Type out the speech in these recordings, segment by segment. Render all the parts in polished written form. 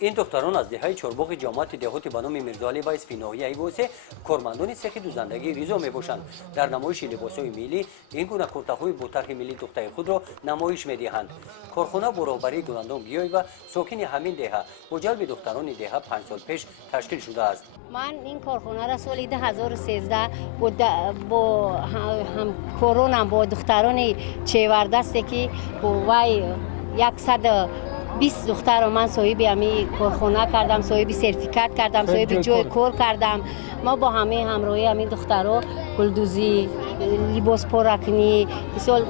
این دختران از دهه چورباغ جامعه دهاتی به نام میرزاعلی و اسفی ناحیه بوسه کارمندان سیخ دوزندگی ریزا میباشند. در نمایش لباسهای ملی این گونه کرته‌های با طرح ملی دختر خود را نمایش میدهند. کارخانه برابری گلندان گیایی و ساکن همین دهه با جلب دختران دهه 5 سال پیش تشکیل شده است. من این کارخانه را سال 2013 با همکارانم با دختران چهوردستی که با وی 120 دختر رو من صاحب امی کارخانه کردم، صاحب سرتیفیکات کردم، صاحب جای کار کردم. ما با همه همراهی همین دخترها گلدوزی، لباس پوراکنی، مثال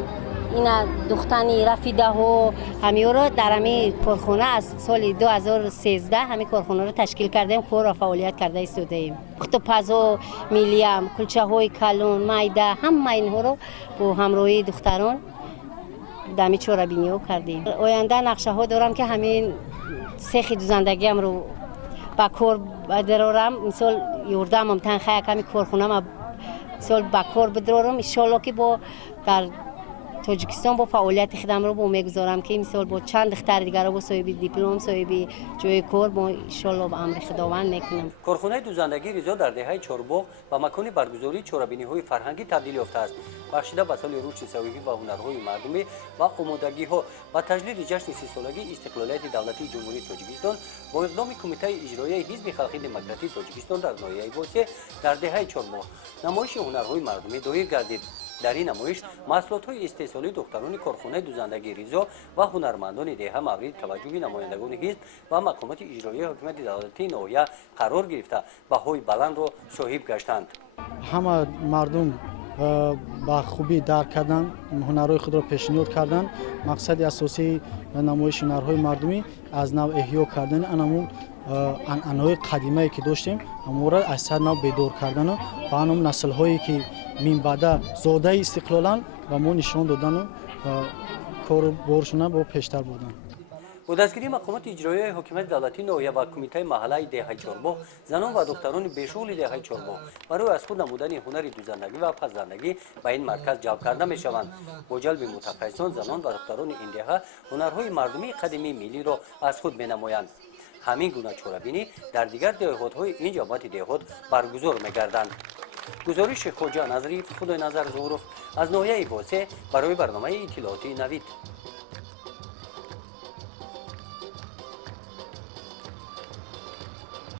اینا دختانی رفیده ها همی رو در همین کارخانه از سال 2013 همین کارخانه رو تشکیل کردیم، کار و فعالیت کرده ایستادیم. پخت پزا میلیم، کلچه های کلون، میده، همه اینها رو با همراهی دختران دمی چورابینی ها کردیم. آینده نقشه ها دارم که همین سیخ دوزندگیم رو با کار بدرارم، مثال یوردم هم تنخه کمی کارخانه ما مثال با کار بدرارم، انشالله که با در تاجیکستان با فعالیت خودم رو با میگذارم که مثال با چند دختر دیگر رو با صاحب دیپلم، صاحب جای کار با انشالله به امر خداوند میکنم. کارخانه دوزندگی ریزا در دهه چورباغ و مکان برگزاری چورابینی های فرهنگی تبدیل یافته است. بخشیده به سال رشد صحیح و هنرهای مردمی و آمادگی ها و تجلیل جشن 30 سالگی استقلالیت دولتی جمهوری تاجیکستان با اقدام کمیته اجرایی حزب خلقی دموکراتیک تاجیکستان در ناحیه بوسه در دهه چورباغ نمایش هنرهای مردمی دایر گردید. در این نمایش محصولات‌های استحصالی دختران کارخانه دوزندگی ریزا و هنرمندان دهه مورد توجه نمایندگان حزب و مقامات اجرایی حکومت دولتی ناحیه قرار گرفته بهای بلند را صاحب گشتند. همه مردم با خوبی درک کردن، هنرهای خود را پیشنهاد کردن. مقصد اساسی نمایش هنرهای مردمی از نو احیا کردن انمون انواع قدیمی که داشتیم اما را از سر نو بیدار کردن و با انم نسل هایی که من بعد زاده استقلالن و ما نشان دادن و کار بارشون با پیشتر بردن. با دستگیری مقامات اجرایی حکومت دولتی ناحیه و کمیته محلی دهه چورباغ زنان و دختران بشغل دهه چورباغ برای از خود نمودن هنر دوزندگی و پزندگی به این مرکز جلب کرده می شوند. با جلب متخصصان زنان و دختران این دهه هنرهای مردمی قدیمی ملی را از خود می نمایند. همین گونه چورابینی در دیگر دهات‌های این جامعه دهات برگزار می‌گردند. گزارش خواجه نظری خدای نظر ظهورov از ناحیه بوسه برای برنامه اطلاعاتی نوید.